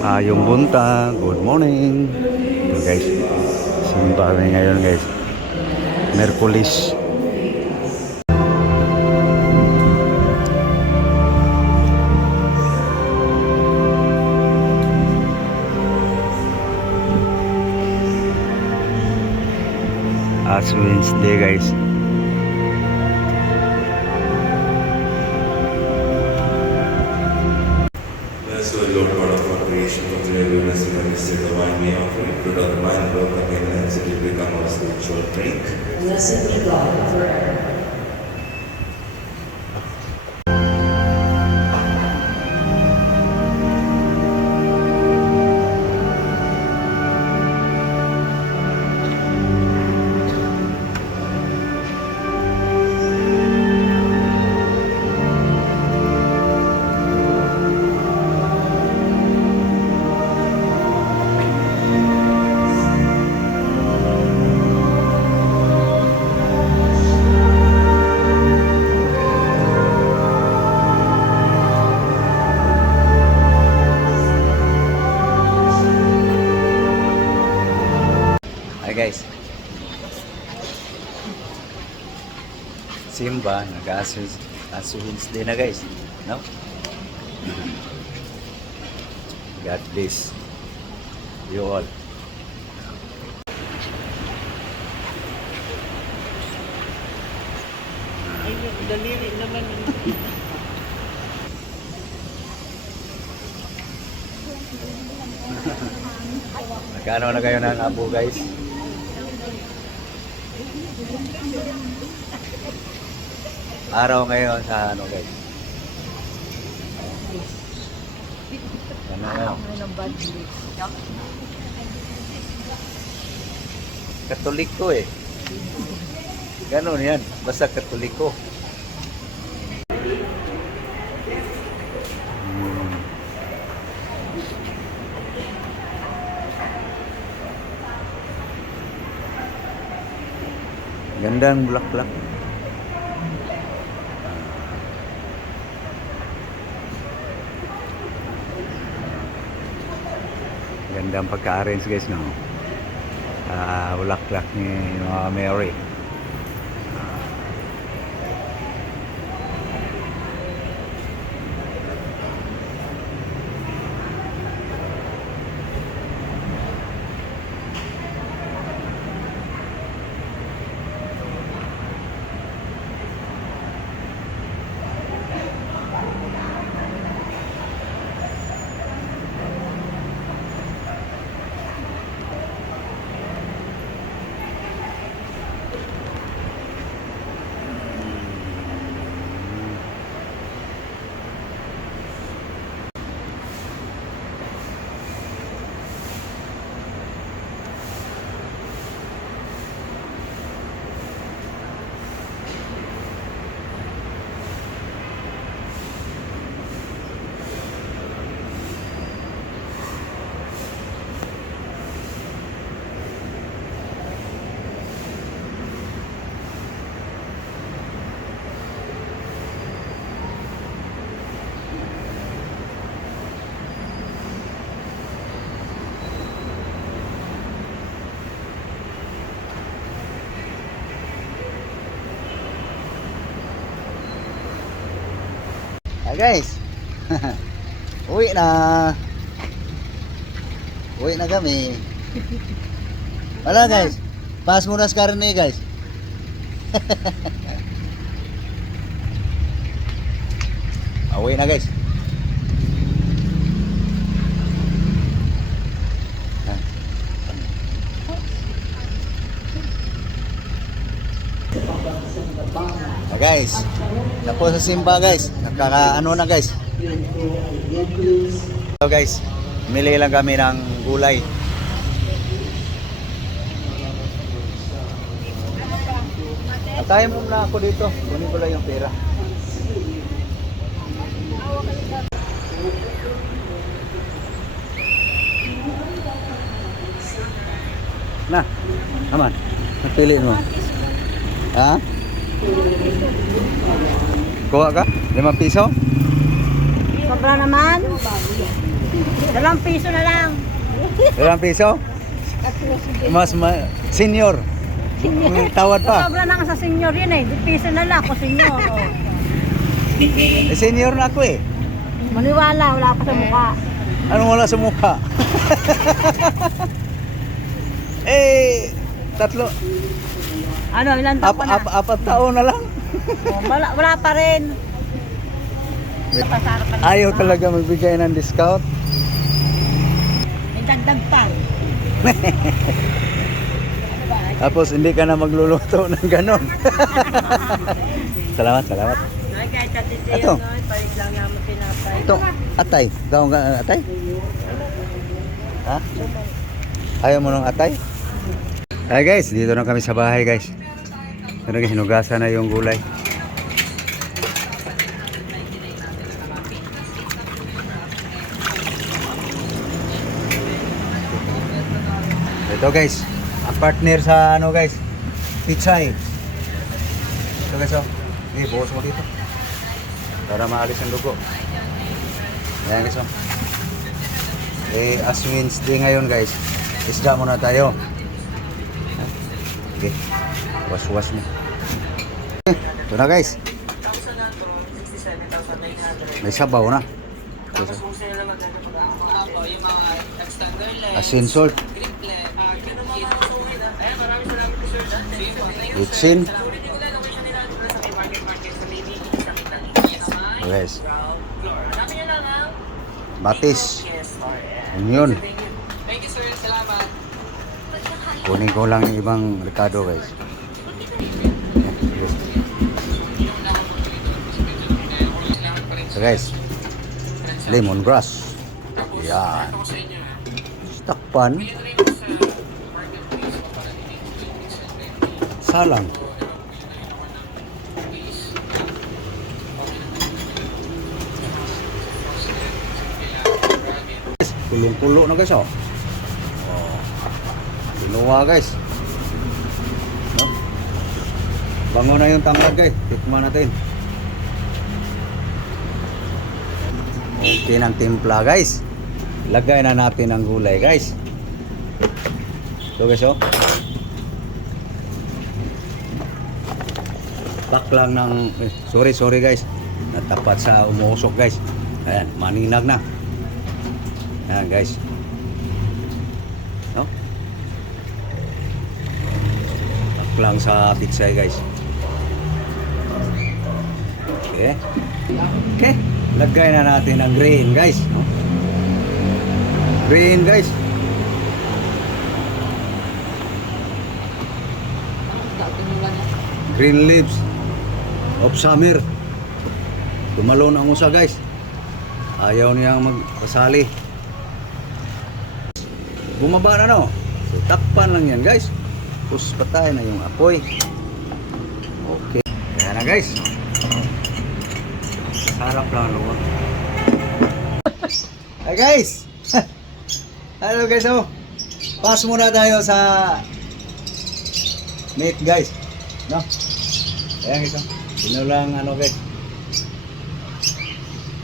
Yung buntag, good morning. So guys, simba kami ngayon guys. Merkulis. As Wednesday guys. Bless O Lord God of our creation, for your goodness and mercy, the wine may offer you, fruit of the vine, broke again, and so it become our spiritual drink. Blessed be God forever. Hi guys. Simba, nag-aso Wednesday na guys. No? God bless you all. Daliri naman. Nagkano na kayo ng abo guys? Araw ngayon sa ano guys? Ano? Katoliko eh. Ganon yan. Basta Katoliko. Gandang bulaklak. Gandang pagka-arrange guys, no? Bulaklak ni Mary. Hi guys. Uwi na. Uwi na kami. Wala guys. Pass muna sa karne guys. Uwi na guys. Guys, napo sa simba guys. Nakakaano na guys. So guys, mili lang kami ng gulay. Atayin mo na ako dito. Kunin ko lang yung pera. Na, aman. Napili mo. Ha? Kuha ka? 5 piso? Sobra naman. 2 piso na lang. 2 piso? Mas senior. May tawad pa. Sobra na nga sa senior yun eh. 2 piso na lang ako senior. Oh. Senior na ako eh. Maniwala, wala pa sa mukha. Anong wala sa mukha? Eh, tatlo. Ano, ilan taon pa na? Apat taon na lang. Oh, wala pa rin. Pasarap pa na. Ayaw talaga magbigay ng discount. May dagdag pa. Tapos hindi ka na magluluto ng ganon. Salamat. Ay, kahit natitiyan Ato. no, palit lang naman pinapay. Ito, atay. Daw nga atay? Ha? Ayaw mo ng atay? Ay guys, dito na kami sa bahay guys. Ito na guys, hinugasan na yung gulay. Ito guys, ang partner sa ano guys, pizza eh. Ito guys oh, buhos mo dito. Para maalis ang dugo. Ayan guys oh. As Wednesday ngayon guys, isda muna tayo. Okay, wash mo. Ito na guys. May sabaw na. Asin salt. Utsin. Yes. Batis. Onion. Kunin ko lang yung ibang rekado guys. So guys, lemongrass. Yan. Takpan. Salang. Kulong-kulo na guys oh. Kinuha guys. No? Bango na yung tanglad guys. Tikman natin. Okay ng timpla guys. Lagay na natin ang gulay guys. Ito guys oh. Pak lang ng sorry guys. Natapat sa umuusok guys. Ayan, maninag na. Ayan guys. No? Pak lang sa pizza guys. Okay. Okay. Lagay na natin ang green guys. No? Green guys. Green leaves of summer. Tumalon ang usa guys. Ayaw niyang magpasali. Bumaba na no. So, takpan lang yan guys. Tapos patay na yung apoy. Okay. Kaya na guys. Sarap lang ano. Hey guys. Hello guys oh. Pass muna tayo sa meat guys. No? Ayan guys oh. Sinulang ano guys.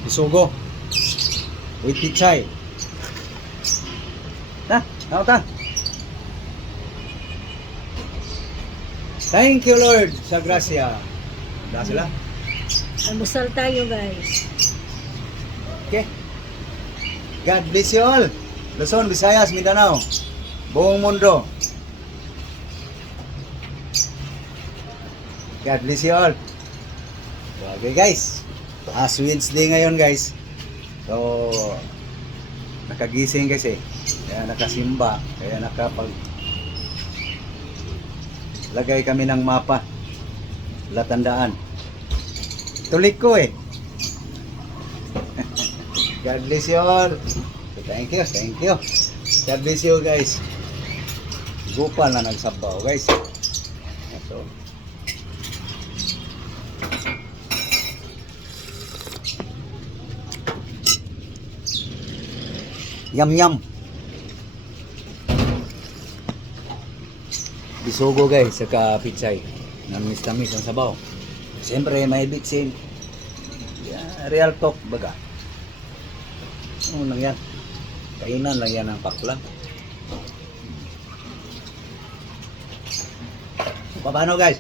Isugo. With pichay. Na, ta. Thank you Lord sa grasya. Handa sila. Almusal tayo guys. Okay. God bless you all. Luzon, Visayas, Mindanao. Buong mundo. God bless you all. Okay guys. Wednesday ngayon guys. So, nakagising kasi. Kaya nakasimba. Kaya nakapag lagay kami ng mapa. Latandaan. Tulik ko eh. God bless you all. So, thank you. God bless you guys. Gupal na nagsabaw guys. So, yum. Bisugo guys, saka pichay. Namis-tamis ang sabaw. Siyempre may bitsin. Yeah, real talk baga. Ano lang yan? Kainan lang yan ng paklan. So, paano guys?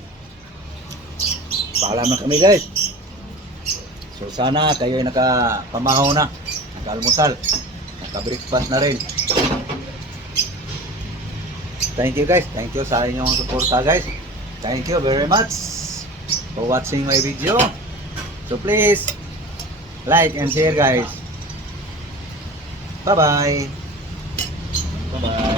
Paalam na kami guys. So sana kayo ay nakapamahaw na, nakaalmusal, naka-breakfast na rin. Thank you guys. Thank you sa inyong suporta guys. Thank you very much for watching my video. So please like and share guys. Bye bye. Bye bye.